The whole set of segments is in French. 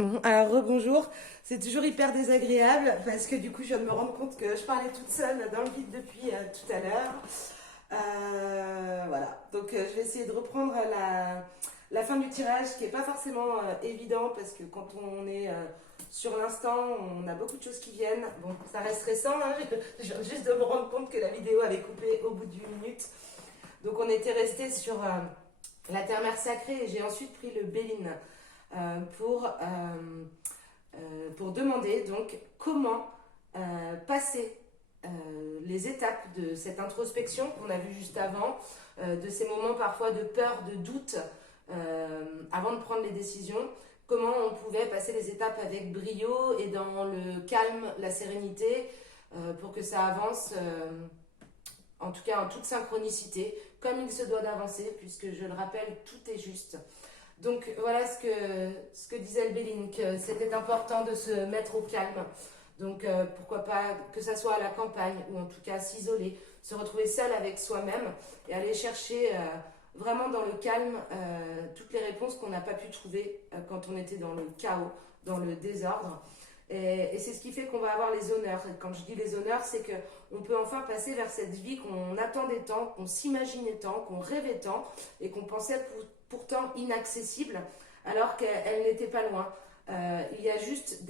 Bon, alors rebonjour, c'est toujours hyper désagréable parce que du coup je viens de me rendre compte que je parlais toute seule dans le vide depuis tout à l'heure. Voilà, donc je vais essayer de reprendre la fin du tirage qui n'est pas forcément évident parce que quand on est sur l'instant, on a beaucoup de choses qui viennent. Bon, ça reste récent, hein, je viens juste de me rendre compte que la vidéo avait coupé au bout d'une minute. Donc on était resté sur la terre-mère sacrée et j'ai ensuite pris le Béline euh, pour, euh, pour demander donc comment passer les étapes de cette introspection qu'on a vue juste avant, de ces moments parfois de peur, de doute avant de prendre les décisions, comment on pouvait passer les étapes avec brio et dans le calme, la sérénité, pour que ça avance, en tout cas en toute synchronicité, comme il se doit d'avancer, puisque je le rappelle, tout est juste. Donc voilà ce que disait le Béline, que c'était important de se mettre au calme. Donc pourquoi pas que ça soit à la campagne ou en tout cas s'isoler, se retrouver seul avec soi-même et aller chercher vraiment dans le calme toutes les réponses qu'on n'a pas pu trouver quand on était dans le chaos, dans le désordre. Et c'est ce qui fait qu'on va avoir les honneurs. Et quand je dis les honneurs, c'est qu'on peut enfin passer vers cette vie qu'on attendait tant, qu'on s'imaginait tant, qu'on rêvait tant et qu'on pensait pourtant inaccessible alors qu'elle n'était pas loin. Il y a juste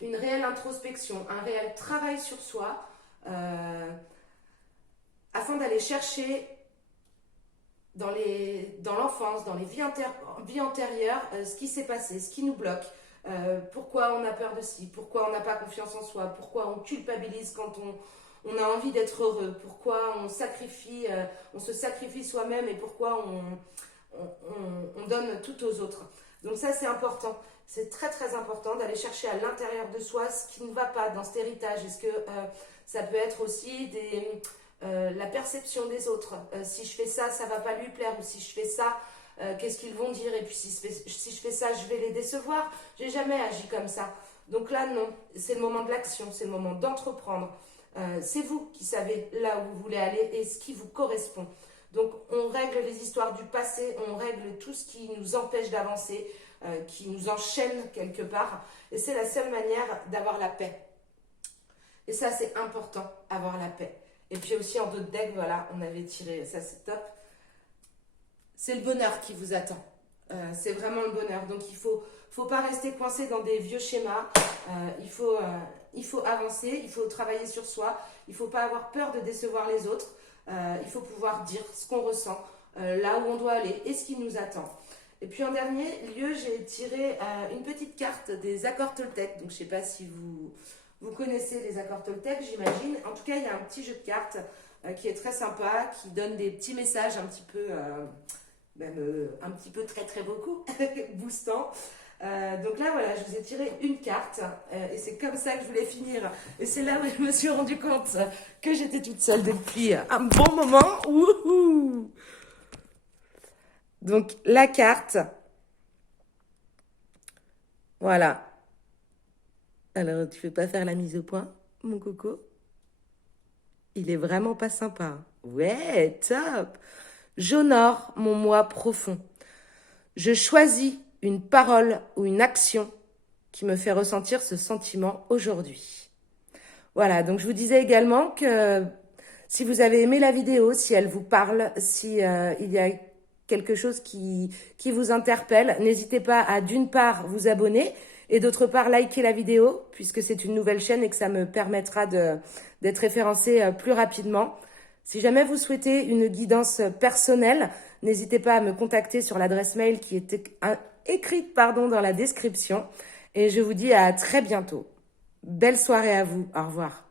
une réelle introspection, un réel travail sur soi afin d'aller chercher dans l'enfance, dans les vies antérieures, ce qui s'est passé, ce qui nous bloque. Pourquoi on a peur de ci, pourquoi on n'a pas confiance en soi, pourquoi on culpabilise quand on a envie d'être heureux, pourquoi on se sacrifie soi-même et pourquoi on donne tout aux autres. Donc ça c'est important, c'est très très important d'aller chercher à l'intérieur de soi ce qui ne va pas dans cet héritage. Est-ce que ça peut être aussi la perception des autres, si je fais ça, ça va pas lui plaire, ou si je fais ça, qu'est-ce qu'ils vont dire, et puis si je fais ça, je vais les décevoir. J'ai jamais agi comme ça. Donc là, non, c'est le moment de l'action, c'est le moment d'entreprendre. C'est vous qui savez là où vous voulez aller et ce qui vous correspond. Donc on règle les histoires du passé, on règle tout ce qui nous empêche d'avancer, qui nous enchaîne quelque part. Et c'est la seule manière d'avoir la paix. Et ça, c'est important, avoir la paix. Et puis aussi en d'autres decks, voilà, on avait tiré, ça c'est top. C'est le bonheur qui vous attend. C'est vraiment le bonheur. Donc faut pas rester coincé dans des vieux schémas. Il faut avancer, il faut travailler sur soi. Il faut pas avoir peur de décevoir les autres. Il faut pouvoir dire ce qu'on ressent, là où on doit aller et ce qui nous attend. Et puis en dernier lieu, j'ai tiré une petite carte des accords Toltec. Donc je sais pas si vous connaissez les accords Toltec, j'imagine. En tout cas, il y a un petit jeu de cartes qui est très sympa, qui donne des petits messages un petit peu, un petit peu très très beaucoup, boostant. Donc là, voilà, je vous ai tiré une carte et c'est comme ça que je voulais finir. Et c'est là où je me suis rendu compte que j'étais toute seule depuis un bon moment. Wouhou! Donc la carte, voilà. Alors, tu veux pas faire la mise au point, mon coco? Il est vraiment pas sympa. Ouais, top. J'honore mon moi profond. Je choisis une parole ou une action qui me fait ressentir ce sentiment aujourd'hui. Voilà, donc je vous disais également que si vous avez aimé la vidéo, si elle vous parle, si il y a quelque chose qui vous interpelle, n'hésitez pas à d'une part vous abonner et d'autre part liker la vidéo puisque c'est une nouvelle chaîne et que ça me permettra d'être référencé plus rapidement. Si jamais vous souhaitez une guidance personnelle, n'hésitez pas à me contacter sur l'adresse mail qui est écrite dans la description. Et je vous dis à très bientôt. Belle soirée à vous. Au revoir.